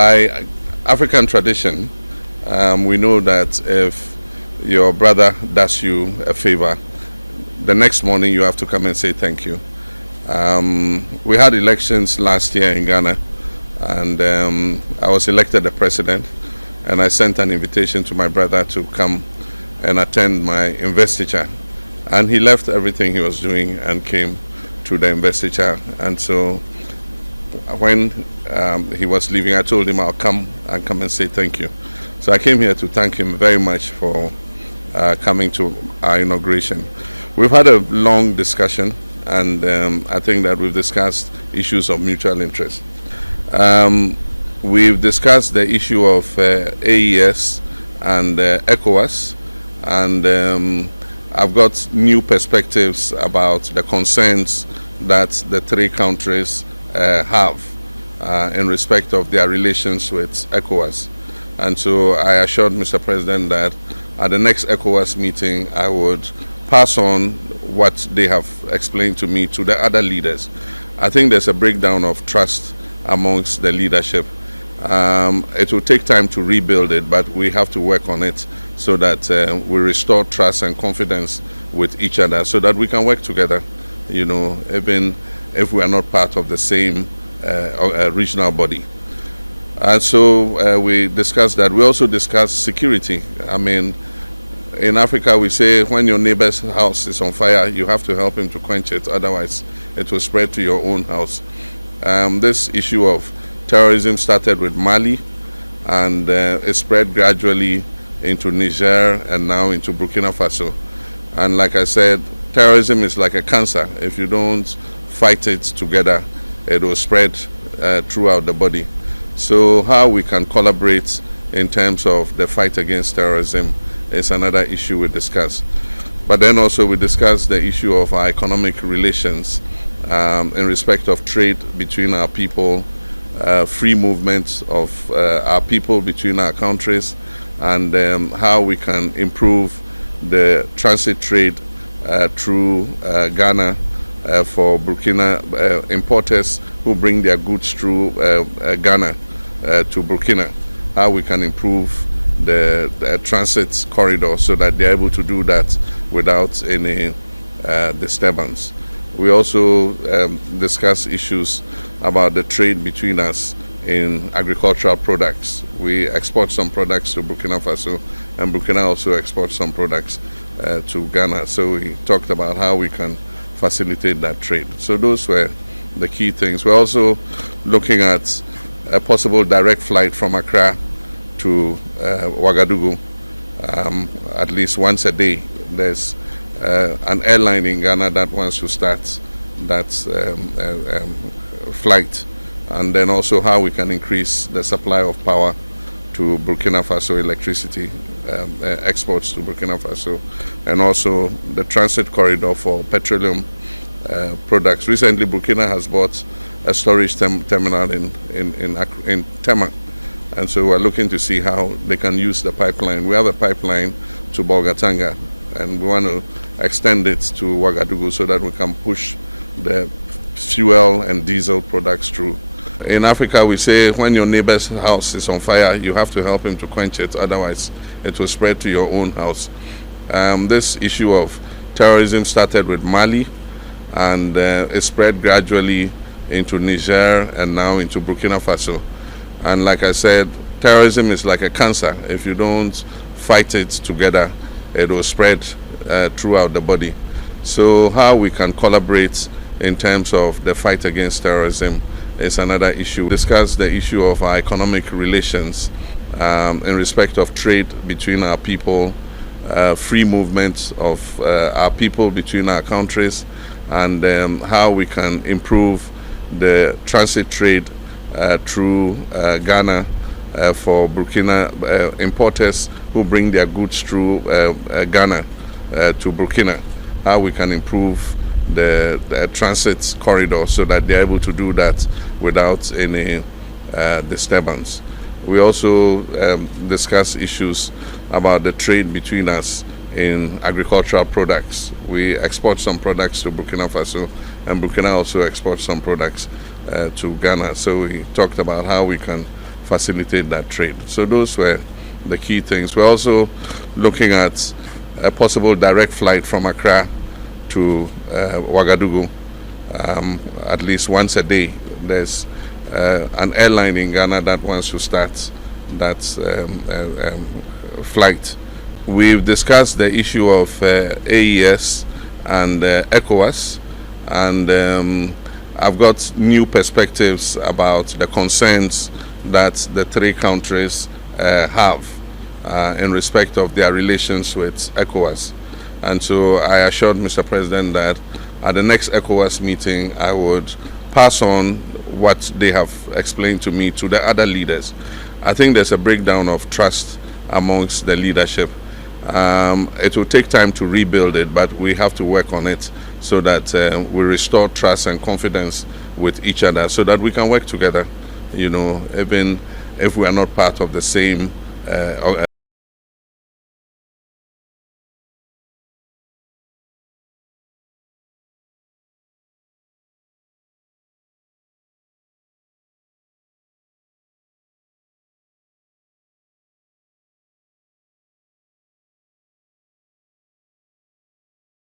By African tradition, we know that if your brother does you a favor, the next morning you have to come and say thank you. We had elections last year in Ghana, and I was elected the president, and I sent an invitation to my brother to come and attend my investiture. And he left everything he was doing and came to the investiture. And so when he was leaving, I told him I'll come and say thank you. So I came here to thank him very much for coming to our inauguration. We've had a long discussion, and I think that we've discussed issues of mutual interest. We've discussed the issue of AES and ECOWAS, and I've got new perspectives about the concerns that the three countries have in respect of their relations with ECOWAS. And so I assured Mr. President that at the next ECOWAS meeting I would pass on what they have explained to me to the other leaders. I think there's a breakdown of trust amongst the leadership. It will take time to rebuild it, but we have to work on it so that we restore trust and confidence with each other so that we can work together, even if we are not part of the same regional body. And so we discussed that. We also discussed security. I mean, in Africa we say when your neighbor's house is on fire, you have to help him to quench it, otherwise it will spread to your own house. This issue of terrorism started with Mali, and it spread gradually into Niger and now into Burkina Faso. And like I said, terrorism is like a cancer. If you don't fight it together, it will spread throughout the body. So how we can collaborate in terms of the fight against terrorism is another issue we discussed. But then also we discussed the issue of our economic relations in respect of trade between our people, free movement of our people between our countries, and how we can improve the transit trade through Ghana for Burkina importers who bring their goods through Ghana to Burkina, how we can improve the transit corridor so that they're able to do that without any disturbance. We also discuss issues about the trade between us in agricultural products. We export some products to Burkina Faso, and Burkina also exports some products to Ghana. So we talked about how we can facilitate that trade. So those were the key things. We're also looking at a possible direct flight from Accra to Ouagadougou at least once a day. There's an airline in Ghana that wants to start that flight, and then also how we can increase the supply of power to Burkina Faso, electricity exports to Burkina Faso, and also the transit corridor for petroleum products. Recently, Burkina has bought a storage terminal in Tema, and so we're looking to see how they can use the pipeline. We have a pipeline to Bolgatanga, and we want to extend it to Ouagadougou so that we can push the fuel and diesel products through. In Africa we say when your neighbor's house is on fire, you have to help him to quench it, otherwise it will spread to your own house. This issue of terrorism started with Mali, and it spread gradually into Niger and now into Burkina Faso. And like I said, terrorism is like a cancer. If you don't fight it together, it will spread throughout the body. So how we can collaborate in terms of the fight against terrorism is another issue. We discussed the issue of our economic relations in respect of trade between our people, free movement of our people between our countries, and how we can improve the transit trade through Ghana for Burkina importers who bring their goods through Ghana to Burkina, how we can improve the transit corridor so that they're able to do that without any disturbance. We also discuss issues about the trade between us in agricultural products. We export some products to Burkina Faso, and Burkina also exports some products to Ghana. So we talked about how we can facilitate that trade. So those were the key things. We're also looking at a possible direct flight from Accra to Ouagadougou at least once a day. There's an airline in Ghana that wants to start that flight. We've discussed the issue of AES and ECOWAS, and I've got new perspectives about the concerns that the three countries have in respect of their relations with ECOWAS. And so I assured Mr. President that at the next ECOWAS meeting, I would pass on what they have explained to me to the other leaders. I think there's a breakdown of trust amongst the leadership. It will take time to rebuild it, but we have to work on it so that we restore trust and confidence with each other so that we can work together, even if we are not part of the same